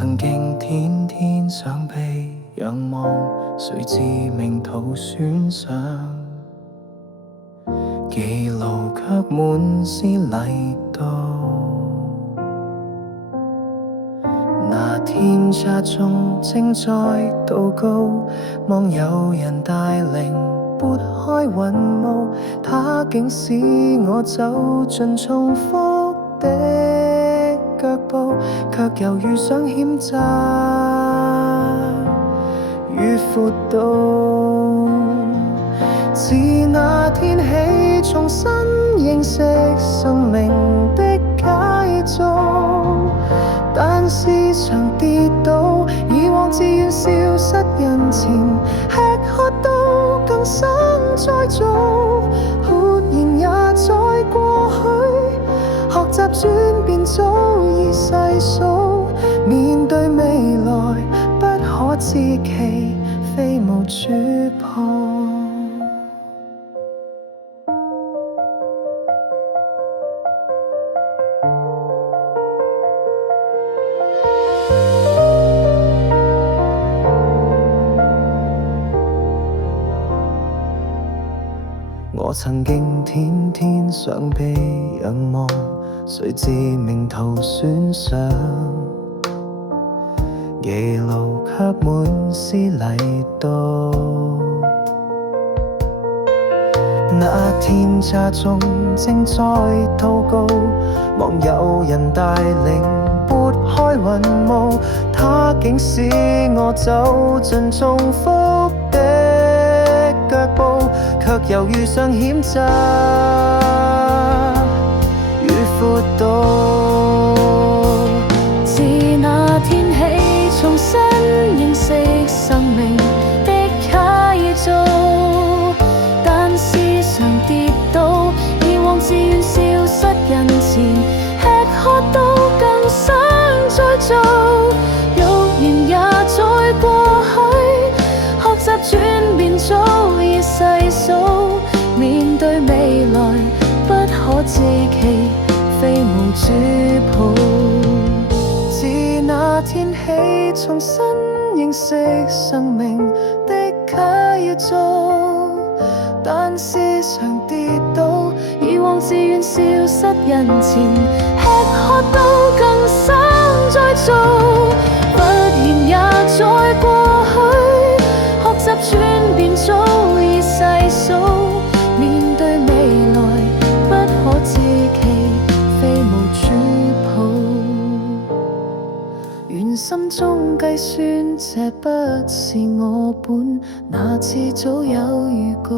曾經天天想被仰望，誰知命途損傷，記錄卻滿是泥道。那天家中正在禱告，望有人帶領撥開雲霧，他竟使我走進重複的腳步，卻又遇上險詐與闊渡。自那天起，重新認識生命的解造，但時常跌倒，以往自願消失人前，吃喝都更生再造，豁然也在過去，學習轉變早已細數，面對未來不可知其非無主抱。我曾經天天想被仰望，誰知命途損傷，記錄卻滿是泥道。那天家中正在禱告，望有人帶領撥開雲霧，他竟使我走進重複的腳步，卻又遇上險詐與闊渡。自那天起，重新認識生命的啟造，但時常跌倒，以往自願消失人前，吃喝都更想再做，欲言也在過去，學習轉變早已細數，面對未來不可知其非無主抱。自那天起，重新認識生命的啟造，但時常跌倒，以往自願消失人前，吃喝都更想再做，忽然也在過去，學習轉變早已細數，面對未來不可知其非無主抱。願心中計算這不是我本，那次早有預告。